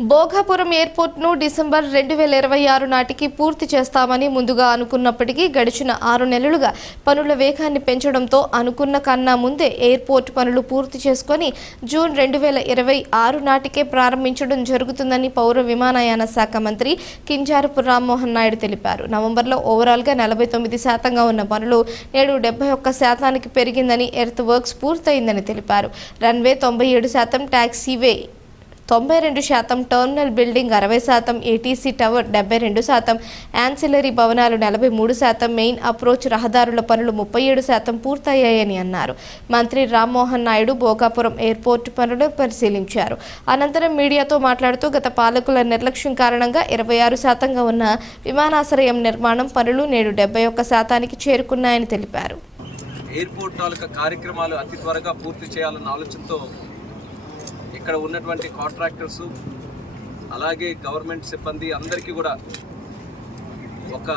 Bhogapuram ఎయిర్పోర్ట్ను December రెండు వేల ఇరవై ఆరు నాటికి పూర్తి చేస్తామని ముందుగా అనుకున్నప్పటికీ గడిచిన ఆరు నెలలుగా పనుల వేగాన్ని పెంచడంతో అనుకున్న కన్నా ముందే ఎయిర్పోర్ట్ పనులు పూర్తి చేసుకొని జూన్ రెండు వేల ఇరవై ఆరు నాటికే ప్రారంభించడం జరుగుతుందని పౌర విమానయాన శాఖ మంత్రి కింజారపు రామ్మోహన్ నాయుడు తెలిపారు. నవంబర్లో ఓవరాల్గా నలభై తొమ్మిది శాతంగా ఉన్న పనులు నేడు డెబ్బై ఒక్క శాతానికి పెరిగిందని ఎర్త్ వర్క్స్ పూర్తయిందని తెలిపారు. రన్వే తొంభై ఏడు శాతం ట్యాక్సీవే తొంభై రెండు శాతం టర్మినల్ బిల్డింగ్ అరవై శాతం ఏటీసీ టవర్ డెబ్బై రెండు శాతం యాన్సిలరీ భవనాలు నలభై మూడు శాతం మెయిన్ అప్రోచ్ రహదారుల పనులు ముప్పై ఏడు శాతం పూర్తయ్యాయని అన్నారు. మంత్రి రామ్మోహన్ నాయుడు భోగాపురం ఎయిర్పోర్ట్ పనులు పరిశీలించారు. అనంతరం మీడియాతో మాట్లాడుతూ గత పాలకుల నిర్లక్ష్యం కారణంగా ఇరవై ఆరు శాతంగా ఉన్న విమానాశ్రయం నిర్మాణం పనులు నేడు డెబ్బై ఒక్క శాతానికి చేరుకున్నాయని తెలిపారు. ఎయిర్పోర్ట్ తాలూకా కార్యక్రమాలు అతి త్వరగా పూర్తి చేయాలన్న ఆలోచనతో ఇక్కడ ఉన్నటువంటి కాంట్రాక్టర్స్ అలాగే గవర్నమెంట్ సిబ్బంది అందరికీ కూడా ఒక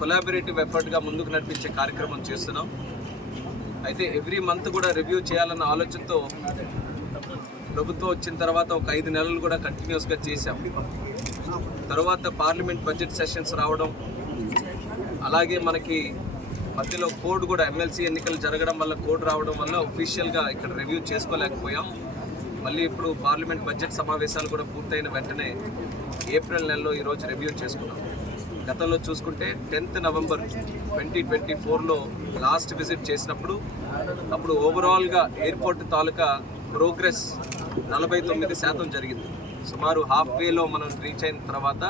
కొలాబరేటివ్ ఎఫర్ట్గా ముందుకు నడిపించే కార్యక్రమం చేస్తున్నాం. అయితే ఎవ్రీ మంత్ కూడా రివ్యూ చేయాలన్న ఆలోచనతో ప్రభుత్వం వచ్చిన తర్వాత ఒక ఐదు నెలలు కూడా కంటిన్యూస్గా చేశాం. తర్వాత పార్లమెంట్ బడ్జెట్ సెషన్స్ రావడం అలాగే మనకి మధ్యలో కోడ్ కూడా ఎమ్మెల్సీ ఎన్నికలు జరగడం వల్ల కోడ్ రావడం వల్ల ఒఫీషియల్గా ఇక్కడ రివ్యూ చేసుకోలేకపోయాం. మళ్ళీ ఇప్పుడు పార్లమెంట్ బడ్జెట్ సమావేశాలు కూడా పూర్తయిన వెంటనే ఏప్రిల్ నెలలో ఈరోజు రివ్యూ చేసుకున్నాం. గతంలో చూసుకుంటే టెన్త్ నవంబర్ ట్వంటీ ట్వంటీ ఫోర్లో లాస్ట్ విజిట్ చేసినప్పుడు అప్పుడు ఓవరాల్గా ఎయిర్పోర్ట్ తాలూకా ప్రోగ్రెస్ నలభై తొమ్మిది శాతం జరిగింది. సుమారు హాఫ్ వేలో మనం రీచ్ అయిన తర్వాత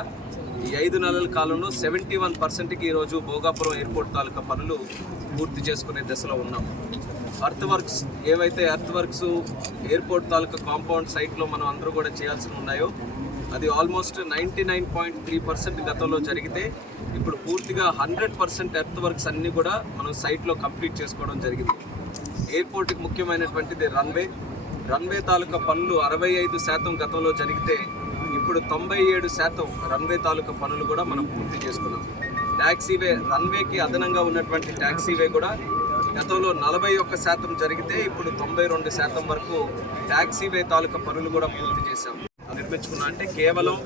ఈ ఐదు నెలల కాలంలో సెవెంటీ వన్ పర్సెంట్కి ఈరోజు భోగాపురం ఎయిర్పోర్ట్ తాలూకా పనులు పూర్తి చేసుకునే దశలో ఉన్నాం. అర్త్ వర్క్స్ ఏవైతే అర్త్ వర్క్స్ ఎయిర్పోర్ట్ తాలూకా కాంపౌండ్ సైట్లో మనం అందరూ కూడా చేయాల్సి ఉన్నాయో అది almost ninety nine point three percent గతంలో జరిగితే ఇప్పుడు పూర్తిగా హండ్రెడ్ పర్సెంట్ ఎర్త్ వర్క్స్ అన్నీ కూడా మనం సైట్లో కంప్లీట్ చేసుకోవడం జరిగింది. ఎయిర్పోర్ట్కి ముఖ్యమైనటువంటిది రన్వే రన్వే తాలూకా పనులు అరవై ఐదు శాతం గతంలో జరిగితే ఇప్పుడు తొంభై ఏడు శాతం రన్వే తాలూకా పనులు కూడా మనం పూర్తి చేసుకున్నాం. ట్యాక్సీవే రన్వేకి అదనంగా ఉన్నటువంటి ట్యాక్సీవే కూడా గతంలో నలభై ఒక్క శాతం జరిగితే ఇప్పుడు తొంభై రెండు శాతం వరకు ట్యాక్సీవే తాలూకా పనులు కూడా పూర్తి చేశాం. నిర్మించుకున్నా అంటే కేవలం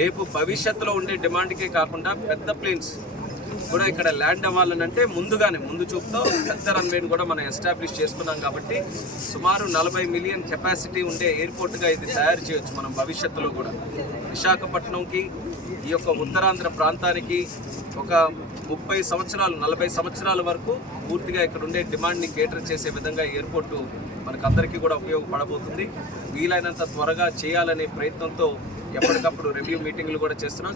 రేపు భవిష్యత్తులో ఉండే డిమాండ్కే కాకుండా పెద్ద ప్లేన్స్ కూడా ఇక్కడ ల్యాండ్ అవ్వాలనంటే ముందుగానే ముందు చూపుతో పెద్ద రన్వేని కూడా మనం ఎస్టాబ్లిష్ చేసుకున్నాం కాబట్టి సుమారు నలభై మిలియన్ కెపాసిటీ ఉండే ఎయిర్పోర్ట్గా ఇది తయారు చేయొచ్చు మనం భవిష్యత్తులో కూడా. విశాఖపట్నంకి ఈ యొక్క ఉత్తరాంధ్ర ప్రాంతానికి ఒక ముప్పై సంవత్సరాలు నలభై సంవత్సరాల వరకు పూర్తిగా ఇక్కడ ఉండే డిమాండ్ని కేటర్ చేసే విధంగా ఎయిర్పోర్టు మనకు అందరికీ కూడా ఉపయోగపడబోతుంది. వీలైనంత త్వరగా చేయాలనే ప్రయత్నంతో ఎప్పటికప్పుడు రివ్యూ మీటింగ్లు కూడా చేస్తున్నాం.